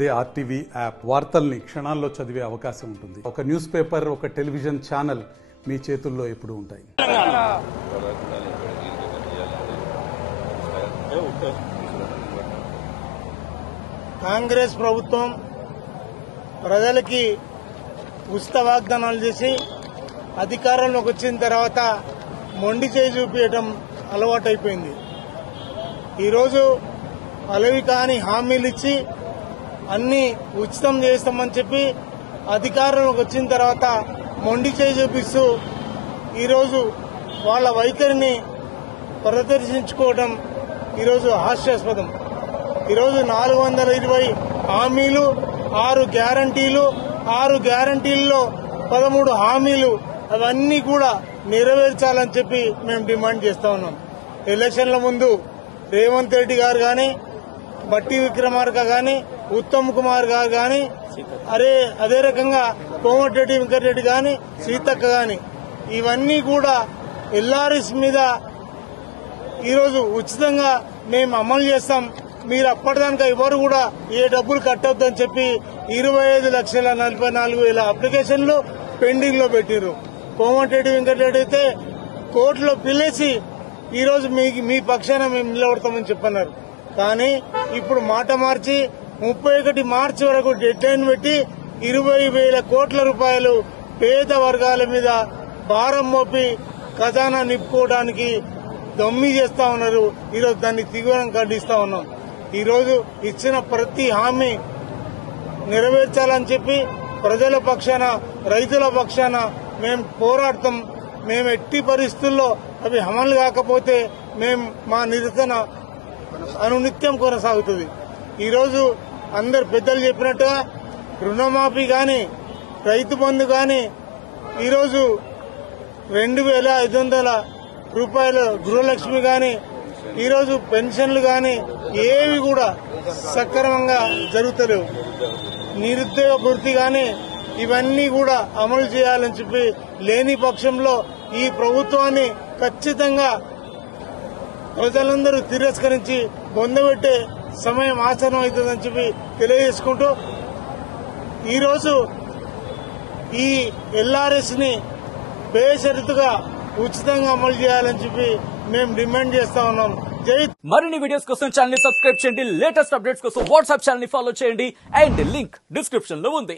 They RTV app వార్తల్ని క్షణాల్లో చదివే అవకాశం ఉంటుంది. ఒక న్యూస్ పేపర్, ఒక టెలివిజన్ ఛానల్ మీ చేతుల్లో ఎప్పుడూ ఉంటాయి. కాంగ్రెస్ ప్రభుత్వం ప్రజలకి ఉచిత వాగ్దానాలు చేసి అధికారంలోకి వచ్చిన తర్వాత మొండి చేయి చూపించడం అలవాటైపోయింది. ఈరోజు అలవి కాని హామీలు ఇచ్చి అన్ని ఉచితం చేస్తామని చెప్పి అధికారంలోకి వచ్చిన తర్వాత మొండి చేయి చూపిస్తూ ఈరోజు వాళ్ళ వైఖరిని ప్రదర్శించుకోవడం ఈరోజు హాస్యాస్పదం. ఈరోజు 420 హామీలు, 6 గ్యారంటీలు, 6 గ్యారంటీల్లో 13 హామీలు అవన్నీ కూడా నెరవేర్చాలని చెప్పి మేము డిమాండ్ చేస్తా ఉన్నాం. ఎలక్షన్ల ముందు రేవంత్ రెడ్డి గారు కానీ, బట్టి విక్రమార్క కానీ, ఉత్తమ్ కుమార్ గారు కానీ, అదే రకంగా కోమటిరెడ్డి వెంకటరెడ్డి కానీ, సీతక్క కానీ ఇవన్నీ కూడా ఎల్ఆర్ఎస్ మీద ఈరోజు ఉచితంగా మేము అమలు చేస్తాం, మీరు అప్పటిదాకా ఎవరు కూడా ఏ డబ్బులు కట్టొద్దని చెప్పి 25,44,000 అప్లికేషన్లు పెండింగ్ లో పెట్టిరు. కోమటిరెడ్డి వెంకటరెడ్డి అయితే కోర్టులో పిలిచి ఈరోజు మీ పక్షాన మేము నిలబడతామని చెప్పన్నారు. కానీ ఇప్పుడు మాట మార్చి 31 మార్చి వరకు డెడ్ లైన్ పెట్టి 20,000 కోట్ల రూపాయలు పేద వర్గాల మీద భారం మోపి ఖజానా నింపుకోవడానికి దమ్మి చేస్తా ఉన్నారు. ఈరోజు దాన్ని తీవ్రంగా ఖండిస్తా ఉన్నాం. ఈరోజు ఇచ్చిన ప్రతి హామీ నెరవేర్చాలని చెప్పి ప్రజల పక్షాన, రైతుల పక్షాన మేము పోరాడతాం. మేము ఎట్టి పరిస్థితుల్లో అవి అమలు కాకపోతే మేము మా నిరసన అనునిత్యం కొనసాగుతుంది. ఈరోజు అందరు పెద్దలు చెప్పినట్టుగా రుణమాఫీ కానీ, రైతు బంధు కానీ, ఈరోజు 2,500 రూపాయల గృహలక్ష్మి కానీ, ఈరోజు పెన్షన్లు కానీ ఏవి కూడా సక్రమంగా జరుగుతలేవు. నిరుద్యోగ భృతి కానీ ఇవన్నీ కూడా అమలు చేయాలని చెప్పి లేని పక్షంలో ఈ ప్రభుత్వాన్ని ఖచ్చితంగా ప్రజలందరూ తిరస్కరించి బొందబెట్టే సమయం ఆసనం అవుతుందని చెప్పి తెలియజేసుకుంటూ ఈరోజు ఈ ఎల్ఆర్ఎస్ ని బేషరతుగా ఉచితంగా అమలు చేయాలని చెప్పి మేము డిమాండ్ చేస్తా ఉన్నాం. మరిన్ని వీడియోస్ కోసం ఛానల్ ని సబ్స్క్రైబ్ చేయండి. లేటెస్ట్ అప్డేట్స్ కోసం వాట్సాప్ ఛానల్ ని ఫాలో చేయండి. అండ్ లింక్ డిస్క్రిప్షన్ లో ఉంది.